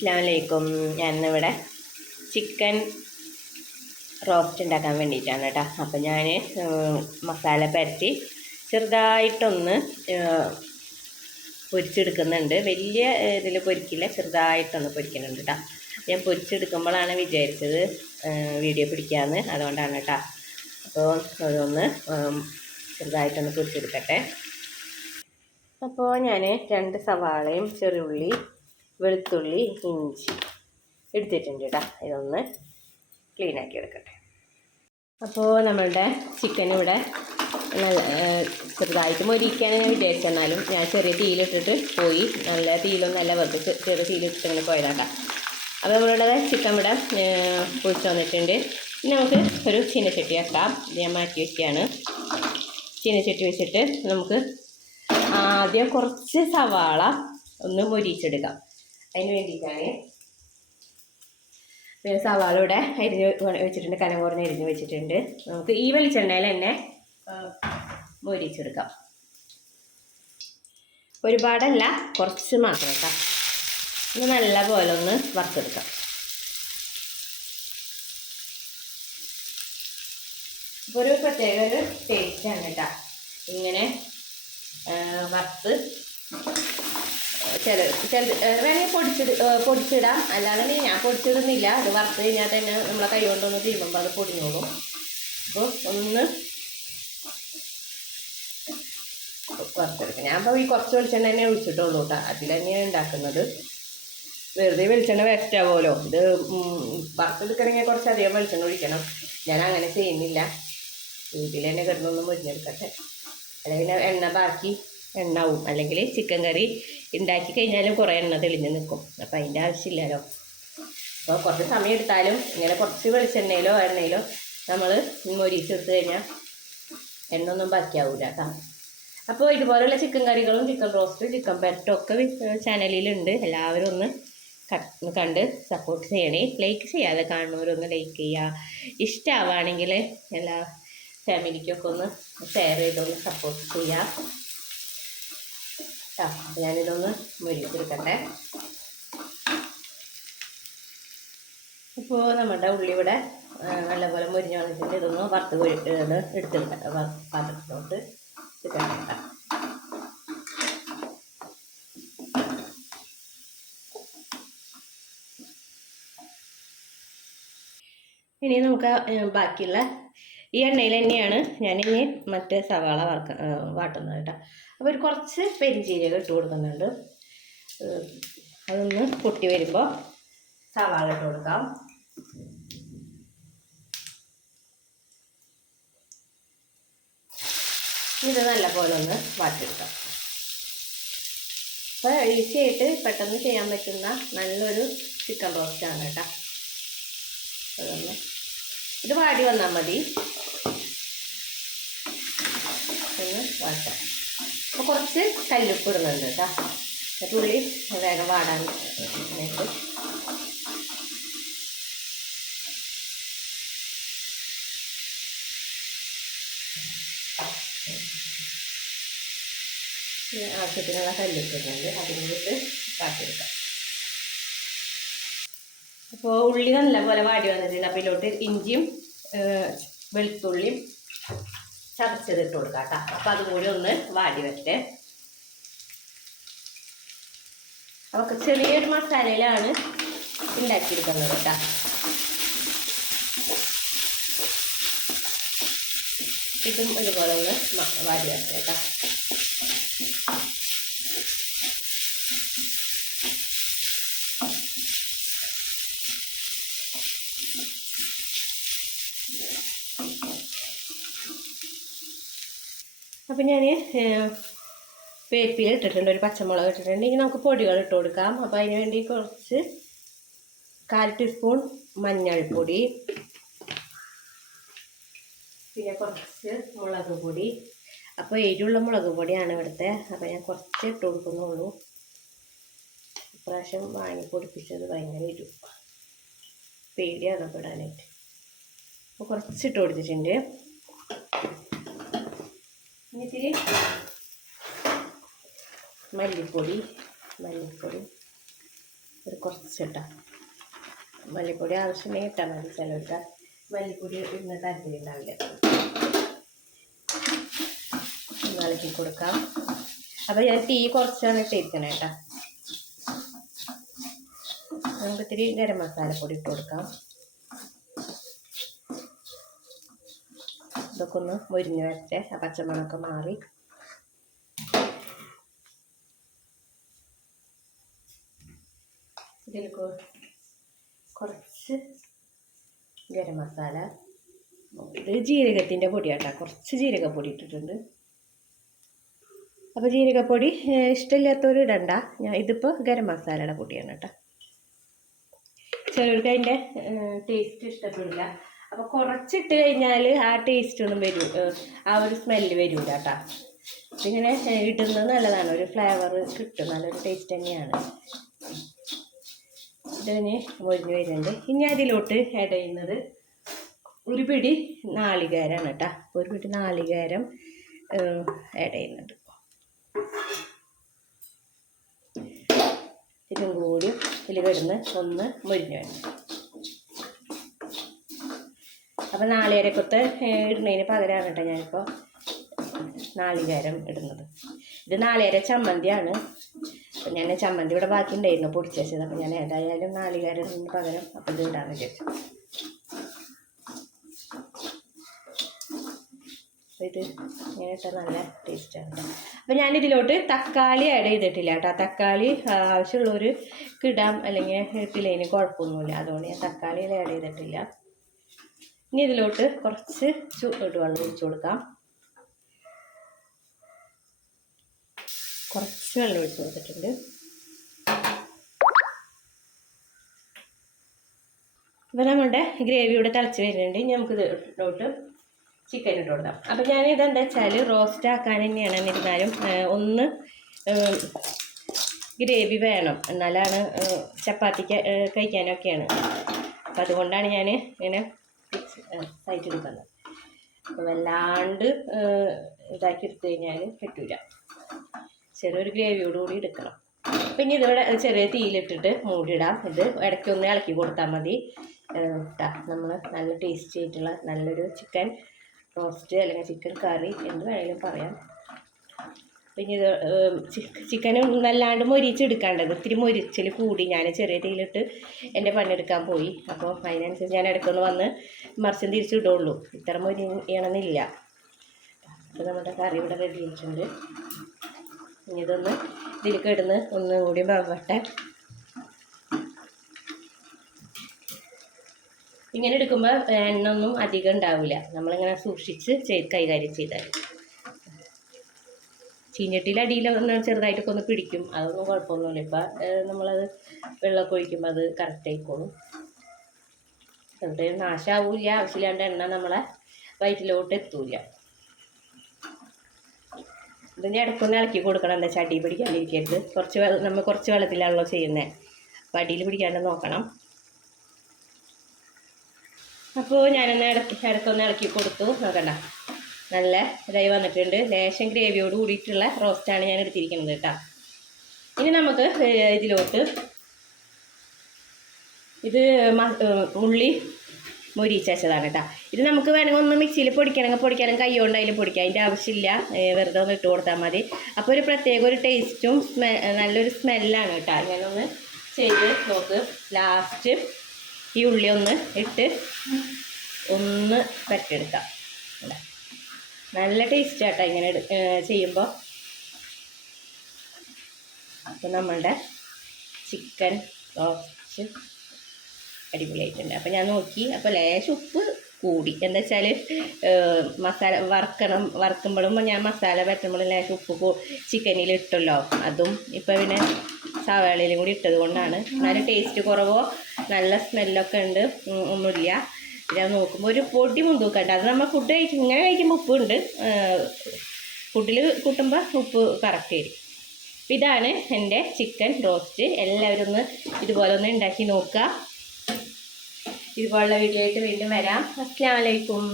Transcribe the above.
അസ്സലാമലൈക്കും. ഞാനിന്നിവിടെ chicken roast ഉണ്ടാക്കാൻ വേണ്ടിയിട്ടാണ് കേട്ടോ. അപ്പോൾ ഞാൻ മസാല പരത്തി ചെറുതായിട്ടൊന്ന് പൊരിച്ചെടുക്കുന്നുണ്ട്. വലിയ ഇതിൽ പൊരിക്കില്ല, ചെറുതായിട്ടൊന്ന് പൊരിക്കുന്നുണ്ട് കേട്ടോ. ഞാൻ പൊരിച്ചെടുക്കുമ്പോഴാണ് വിചാരിച്ചത് വീഡിയോ പിടിക്കാമെന്ന്, അതുകൊണ്ടാണ് കേട്ടോ. അപ്പോൾ അതൊന്ന് ചെറുതായിട്ടൊന്ന് പൊരിച്ചെടുക്കട്ടെ. അപ്പോൾ ഞാൻ 2 സവാളയും ചെറുള്ളി, വെളുത്തുള്ളി, ഇഞ്ചി എടുത്തിട്ടുണ്ട് കേട്ടോ. ഇതൊന്ന് ക്ലീനാക്കി എടുക്കട്ടെ. അപ്പോൾ നമ്മളുടെ ചിക്കൻ ഇവിടെ ചെറുതായിട്ട് മൊരിക്കാൻ ഞാൻ വിചാരിച്ചെന്നാലും ഞാൻ ചെറിയ തീയിലിട്ടിട്ട് പോയി. നല്ല തീയിലൊന്നല്ല, വെറുതെ ചെറിയ തീയിലിട്ടിട്ട് ഇങ്ങനെ പോയതാക്കാം. അപ്പോൾ നമ്മളുടെ ചിക്കൻ ഇവിടെ പൊരിച്ച് വന്നിട്ടുണ്ട്. ഇനി നമുക്ക് ഒരു ചീനച്ചട്ടി വെക്കാം. ഞാൻ മാറ്റി വയ്ക്കുകയാണ്. ചീനച്ചട്ടി വെച്ചിട്ട് നമുക്ക് ആദ്യം കുറച്ച് സവാള ഒന്ന് മൊരിച്ചെടുക്കാം. അതിന് വേണ്ടിയിട്ടാണ് സവാള ഇവിടെ അരിഞ്ഞ് വെച്ചിട്ടുണ്ട്, കനം കുറഞ്ഞ് അരിഞ്ഞ് വെച്ചിട്ടുണ്ട്. നമുക്ക് ഈ വെളിച്ചെണ്ണയിൽ തന്നെ മൊരിച്ചെടുക്കാം. ഒരുപാടല്ല, കുറച്ച് മാത്രം കേട്ടോ. ഒന്ന് നല്ല പോലെ ഒന്ന് വറുത്തെടുക്കാം. അപ്പോൾ ഒരു പ്രത്യേക ഒരു ടേസ്റ്റാണ് കേട്ടോ ഇങ്ങനെ വറുത്ത്. വേണമെങ്കിൽ പൊടിച്ചിടാം, അല്ലാതെ ഞാൻ പൊടിച്ചിടുന്നില്ല. അത് വറുത്ത് കഴിഞ്ഞാൽ തന്നെ നമ്മളെ കൈ കൊണ്ടൊന്ന് തിരുമ്പുമ്പോൾ അത് പൊടിഞ്ഞോളും. അപ്പോൾ ഒന്ന് വറുത്തെടുക്കാം. ഞാൻ അപ്പോൾ ഈ കുറച്ച് വെളിച്ചെണ്ണ തന്നെ ഒഴിച്ചിട്ടുള്ളൂ കേട്ടോ. അതിൽ തന്നെയാണ് ഉണ്ടാക്കുന്നത്. വെറുതെ വെളിച്ചെണ്ണ വേസ്റ്റാവുമല്ലോ. ഇത് വറുത്തെടുക്കണമെങ്കിൽ കുറച്ചധികം വെളിച്ചെണ്ണ ഒഴിക്കണം. ഞാൻ അങ്ങനെ ചെയ്യുന്നില്ല. വീട്ടിൽ തന്നെ കിടന്നൊന്ന് മുരിഞ്ഞെടുക്കട്ടെ. അല്ലെങ്കിൽ എണ്ണ ബാക്കി എണ്ണാവും. അല്ലെങ്കിൽ ചിക്കൻ കറി ഉണ്ടാക്കി കഴിഞ്ഞാലും കുറേ എണ്ണ തെളിഞ്ഞ് നിൽക്കും. അപ്പം അതിൻ്റെ ആവശ്യമില്ലല്ലോ. അപ്പോൾ കുറച്ച് സമയം എടുത്താലും ഇങ്ങനെ കുറച്ച് വെളിച്ചെണ്ണയിലോ എണ്ണയിലോ നമ്മൾ മൊരിച്ചെടുത്ത് കഴിഞ്ഞാൽ എണ്ണ ഒന്നും ബാക്കിയാവില്ല കേട്ടോ. അപ്പോൾ ഇതുപോലെയുള്ള ചിക്കൻ കറികളും ചിക്കൻ റോസ്റ്റ്, ചിക്കൻ പെരട്ടും ഒക്കെ ചാനലിലുണ്ട്. എല്ലാവരും ഒന്ന് കണ്ട് സപ്പോർട്ട് ചെയ്യണേ. ലൈക്ക് ചെയ്യാതെ കാണുന്നവരൊന്ന് ലൈക്ക് ചെയ്യുക. ഇഷ്ടമാവുകയാണെങ്കിൽ എല്ലാ ഫാമിലിക്കൊക്കെ ഒന്ന് ഷെയർ ചെയ്തൊന്ന് സപ്പോർട്ട് ചെയ്യുക. ഞാനിതൊന്ന് മുരിച്ചെടുക്കട്ടെ. ഇപ്പോൾ നമ്മുടെ ഉള്ളി ഇവിടെ നല്ലപോലെ മുരിഞ്ഞ് വന്നിട്ടുണ്ട്. ഇതൊന്ന് വറുത്ത് എടുത്തെടുക്കട്ടെ. പാത്രത്തിലോട്ട് എടുക്കട്ടെ. ഇനി നമുക്ക് ബാക്കിയുള്ള ഈ എണ്ണയിൽ തന്നെയാണ് ഞാനിനി മറ്റേ സവാള വാട്ടുന്നത് കേട്ടോ. അപ്പോൾ ഒരു കുറച്ച് പെരിഞ്ചീരകം ഇട്ട് കൊടുക്കുന്നുണ്ട്. അതൊന്ന് പൊട്ടി വരുമ്പോൾ സവാള ഇട്ട് കൊടുക്കാം. ഇത് നല്ലപോലെ ഒന്ന് വാട്ടിയെടുക്കാം. അപ്പോൾ ഈസിയായിട്ട് പെട്ടെന്ന് ചെയ്യാൻ പറ്റുന്ന നല്ലൊരു ചിക്കൻ റോസ്റ്റാണ് കേട്ടോ. അതൊന്ന് ഇത് വാടി വന്നാൽ മതി. ഒന്ന് വാട്ടാം. അപ്പോൾ കുറച്ച് കല്ലുപ്പ് ഇടുന്നുണ്ട് കേട്ടോ. പുളി വേഗം വാടാൻ വേണ്ടിയിട്ട്. ആവശ്യത്തിനുള്ള കല്ലുപ്പ് ഇടുന്നുണ്ട്. അതിനോട്ട് കാട്ടിയെടുക്കാം. അപ്പോൾ ഉള്ളി നല്ലപോലെ വാടി വന്നിട്ടുണ്ട്. അപ്പോൾ ഇതിലോട്ട് ഇഞ്ചിയും വെളുത്തുള്ളിയും ചതച്ചതിട്ട് കൊടുക്കാം കേട്ടോ. അപ്പോൾ അതും കൂടി ഒന്ന് വാടി വരട്ടെ. അപ്പോൾ ചെറിയൊരു മസാലയിലാണ് ഉണ്ടാക്കിയെടുക്കുന്നത് കേട്ടോ. ഇതും ഇതുപോലെ ഒന്ന് വാടി വരട്ടെ കേട്ടോ. അപ്പം ഞാൻ വേപ്പില ഇട്ടിട്ടുണ്ട്, ഒരു പച്ചമുളക് ഇട്ടിട്ടുണ്ട്. ഇനി നമുക്ക് പൊടികൾ ഇട്ട് കൊടുക്കാം. അപ്പോൾ അതിന് വേണ്ടി കുറച്ച് 1/4 ടീസ്പൂൺ മഞ്ഞൾപ്പൊടി, പിന്നെ കുറച്ച് മുളക് പൊടി. അപ്പോൾ എരിവുള്ള മുളക് പൊടിയാണ് ഇവിടുത്തെ. അപ്പോൾ ഞാൻ കുറച്ച് ഇട്ട് കൊടുക്കുന്നുള്ളൂ. ഇപ്രാവശ്യം വാങ്ങി പൊടിപ്പിച്ചത് ഭയങ്കര എരിവ്, പേടിയാണ് അപ്പോൾ ഇടാനായിട്ട്. അപ്പോൾ കുറച്ചിട്ട് കൊടുത്തിട്ടുണ്ട്. ഇത്തിരി മല്ലിപ്പൊടി ഒരു കുറച്ചിട്ടാ മല്ലിപ്പൊടി ആവശ്യമുണ്ടെങ്കിൽ ഇട്ടാൽ മതി. ചിലർക്ക് മല്ലിപ്പൊടി ഇടുന്ന താല്പര്യം ഉണ്ടാവില്ല. ഇളക്കി കൊടുക്കാം. അപ്പോൾ ഞാൻ തീ കുറച്ചാണ് ഇട്ടിരിക്കണേ കേട്ടോ. നമുക്ക് ഇത്തിരി ഗരം മസാലപ്പൊടി ഇട്ട് കൊടുക്കാം. ഇതൊക്കെ ഒന്ന് മൊരിഞ്ഞ് വരട്ടെ, ആ പച്ചമണമൊക്കെ മാറി. ഇതിൽ കുറച്ച് ഗരം മസാല, ഇത് ജീരകത്തിൻ്റെ പൊടിയാട്ടോ, കുറച്ച് ജീരകപ്പൊടി ഇട്ടിട്ടുണ്ട്. അപ്പോൾ ജീരകപ്പൊടി ഇഷ്ടമില്ലാത്തവർ ഇടണ്ട. ഇതിപ്പോൾ ഗരം മസാലയുടെ പൊടിയാണ് കേട്ടോ. ചിലർക്ക് അതിൻ്റെ ടേസ്റ്റ് ഇഷ്ടപ്പെടില്ല. അപ്പോൾ കുറച്ചിട്ട് കഴിഞ്ഞാൽ ആ ടേസ്റ്റ് ഒന്നും വരും, ആ ഒരു സ്മെല്ല് വരില്ല കേട്ടോ. ഇതിങ്ങനെ ഇടുന്നത് നല്ലതാണ്, ഒരു ഫ്ലേവർ കിട്ടും, നല്ലൊരു ടേസ്റ്റ് തന്നെയാണ്. ഇതിന് മൊരിഞ്ഞ് വരുന്നുണ്ട്. ഇനി അതിലോട്ട് ആഡ് ചെയ്യുന്നത് ഒരു പിടി നാളികേരമാണ് കേട്ടോ. ഒരു പിടി നാളികേരം ആഡ് ചെയ്യുന്നുണ്ട്. ഇതും കൂടി ഇതിൽ കിടന്ന് ഒന്ന് മൊരിഞ്ഞ് വരണം. അപ്പോൾ നാളികേരക്കൊത്ത് ഇടുന്നതിന് പകരമാണ് കേട്ടോ ഞാനിപ്പോൾ നാളികേരം ഇടുന്നത്. ഇത് നാളികേര ചമ്മന്തിയാണ്. അപ്പം ഞാൻ ചമ്മന്തി ഇവിടെ ബാക്കി ഉണ്ടായിരുന്നു പൊടിച്ചത്. അപ്പം ഞാൻ ഏതായാലും നാളികേരം ഇടുന്നതിന് പകരം അപ്പം ഇത് ഇടാമെന്ന് വിചാരിച്ചു. ഇത് ഇങ്ങനെ ഇട്ടാൽ നല്ല ടേസ്റ്റാണ് കേട്ടോ. അപ്പം ഞാനിതിലോട്ട് തക്കാളി ആഡ് ചെയ്തിട്ടില്ല കേട്ടോ. തക്കാളി ആവശ്യമുള്ളവർ ഇടാം, അല്ലെങ്കിൽ ഇട്ടില്ലെങ്കിൽ കുഴപ്പമൊന്നുമില്ല. അതുകൊണ്ട് ഞാൻ തക്കാളി ആഡ് ചെയ്തിട്ടില്ല. ഇനി ഇതിലോട്ട് കുറച്ച് ചൂടുവെള്ളം ഒഴിച്ചു കൊടുക്കാം. കുറച്ച് വെള്ളം ഒഴിച്ച് കൊടുത്തിട്ടുണ്ട്. അപ്പോൾ നമ്മുടെ ഗ്രേവി ഇവിടെ തിളച്ച് വരുന്നുണ്ട്. ഇനി നമുക്ക് ഇതിലോട്ട് ചിക്കൻ ഇട്ട് കൊടുക്കാം. അപ്പോൾ ഞാനിതെന്താ വെച്ചാൽ റോസ്റ്റ് ആക്കാൻ തന്നെയാണ്. എന്നിരുന്നാലും ഒന്ന് ഗ്രേവി വേണം, എന്നാലാണ് ചപ്പാത്തിക്ക് കഴിക്കാനൊക്കെയാണ്. അപ്പോൾ അതുകൊണ്ടാണ് ഞാൻ ഇങ്ങനെ സൈറ്റ് എടുക്കുന്നത്. അപ്പോൾ വല്ലാണ്ട് ഇതാക്കി എടുത്തു കഴിഞ്ഞാൽ പറ്റില്ല, ചെറിയൊരു ഗ്രേവിയോടുകൂടി എടുക്കണം. പിന്നെ ഇതിവിടെ ചെറിയ തീയിലിട്ടിട്ട് മൂടിയിടാം. ഇത് ഇടയ്ക്കൊന്ന് ഇളക്കി കൊടുത്താൽ മതി കേട്ടോ. നമ്മൾ നല്ല ടേസ്റ്റി ആയിട്ടുള്ള നല്ലൊരു ചിക്കൻ റോസ്റ്റ് അല്ലെങ്കിൽ ചിക്കൻ കറി എന്ത് വേണമെങ്കിലും പറയാം. പിന്നെ ഇത് ചിക്കനും നല്ലാണ്ട് മൊരിച്ചെടുക്കേണ്ടത്, ഇത്തിരി മൊരിച്ചിൽ കൂടി ഞാൻ ചെറിയ തീയിലിട്ട് എൻ്റെ പണിയെടുക്കാൻ പോയി. അപ്പോൾ അതിനനുസരിച്ച് ഞാൻ ഇടയ്ക്കൊന്ന് വന്ന് മറിച്ചും തിരിച്ചിടുള്ളൂ, ഇത്ര മൊരിയണമെന്നില്ല. അപ്പോൾ നമ്മുടെ കറി ഇവിടെ റെഡി ആയിട്ടുണ്ട്. ഇനി ഇതൊന്ന് ഇതിലേക്ക് ഇടുന്ന് ഒന്നും കൂടി വെവട്ടെ. ഇങ്ങനെ എടുക്കുമ്പോൾ എണ്ണ ഒന്നും അധികം ഉണ്ടാവില്ല, നമ്മളിങ്ങനെ സൂക്ഷിച്ച് കൈകാര്യം ചെയ്താൽ. ചീഞ്ഞട്ടിയിൽ അടിയിലൊന്ന് ചെറുതായിട്ടൊക്കെ ഒന്ന് പിടിക്കും, അതൊന്നും കുഴപ്പമൊന്നുമില്ല. ഇപ്പം നമ്മളത് വെള്ളമൊക്കെ ഒഴിക്കുമ്പോൾ അത് കറക്റ്റ് ആയിക്കോളും. എന്നിട്ട് നാശമാവില്ല, ആവശ്യമില്ലാണ്ട് എണ്ണ നമ്മളെ വയറ്റിലോട്ട് എത്തൂല. ഇതിന് ഇടയ്ക്കൊന്ന് ഇളക്കി കൊടുക്കണം, എന്താ വെച്ചാൽ അടി പിടിക്കാണ്ടിരിക്കരുത്. നമ്മൾ കുറച്ച് വെള്ളത്തിലാണല്ലോ ചെയ്യുന്നത്, അപ്പോൾ അടിയിൽ പിടിക്കാണ്ട് നോക്കണം. അപ്പോൾ ഞാനൊന്ന് ഇടയ്ക്കൊന്ന് ഇളക്കി കൊടുത്തു. നോക്കണ്ട, നല്ല ഇതായി വന്നിട്ടുണ്ട്. ലേശം ഗ്രേവിയോട് കൂടിയിട്ടുള്ള റോസ്റ്റാണ് ഞാൻ എടുത്തിരിക്കുന്നത് കേട്ടോ. ഇനി നമുക്ക് ഇതിലോട്ട് ഇത് ഉള്ളി മൊരിച്ചതാണ് കേട്ടോ. ഇത് നമുക്ക് വേണമെങ്കിൽ ഒന്ന് മിക്സിയിൽ പൊടിക്കാനും കൈ കൊണ്ട് അതിൽ പൊടിക്കാം, അതിൻ്റെ ആവശ്യമില്ല. വെറുതെ ഒന്ന് ഇട്ട് കൊടുത്താൽ മതി. അപ്പോൾ ഒരു പ്രത്യേക ഒരു ടേസ്റ്റും നല്ലൊരു സ്മെല്ലാണ് കേട്ടോ. ഇങ്ങനെ ഒന്ന് ചെയ്ത് നോക്ക്. ലാസ്റ്റ് ഈ ഉള്ളി ഒന്ന് ഇട്ട് ഒന്ന് പരട്ടിയെടുക്കാം. നല്ല ടേസ്റ്റ് ആട്ടോ ഇങ്ങനെ ചെയ്യുമ്പോൾ. അപ്പോൾ നമ്മളുടെ ചിക്കൻ റോസ്റ്റ് അടിപൊളിയായിട്ടുണ്ട്. അപ്പോൾ ഞാൻ നോക്കി, അപ്പോൾ ലേശം ഉപ്പ് കൂടി. എന്താ വെച്ചാൽ മസാല വറുക്കുമ്പോഴും ഞാൻ മസാല പറ്റുമ്പോഴും ലേശം ഉപ്പ് ചിക്കനിൽ ഇട്ടല്ലോ, അതും ഇപ്പോൾ പിന്നെ സവാളയിലും കൂടി ഇട്ടത് കൊണ്ടാണ്. എന്നാലും ടേസ്റ്റ് കുറവോ നല്ല സ്മെല്ലൊക്കെ ഉണ്ട്, ഒന്നുമില്ല. ഞാൻ നോക്കുമ്പോൾ ഒരു പൊടി മുന്തൂക്കണ്ട. അത് നമ്മൾ ഫുഡ് ഇങ്ങനെ കഴിക്കുമ്പോൾ ഉപ്പുണ്ട്, ഫുഡിൽ കൂട്ടുമ്പോൾ ഉപ്പ് കറക്റ്റ് വരും. ഇതാണ് എൻ്റെ ചിക്കൻ റോസ്റ്റ്. എല്ലാവരും ഒന്ന് ഇതുപോലെ ഒന്ന് ഉണ്ടാക്കി നോക്കുക. ഇതുപോലുള്ള വീഡിയോ ആയിട്ട് വീണ്ടും വരാം. അസ്സലാമു അലൈക്കും.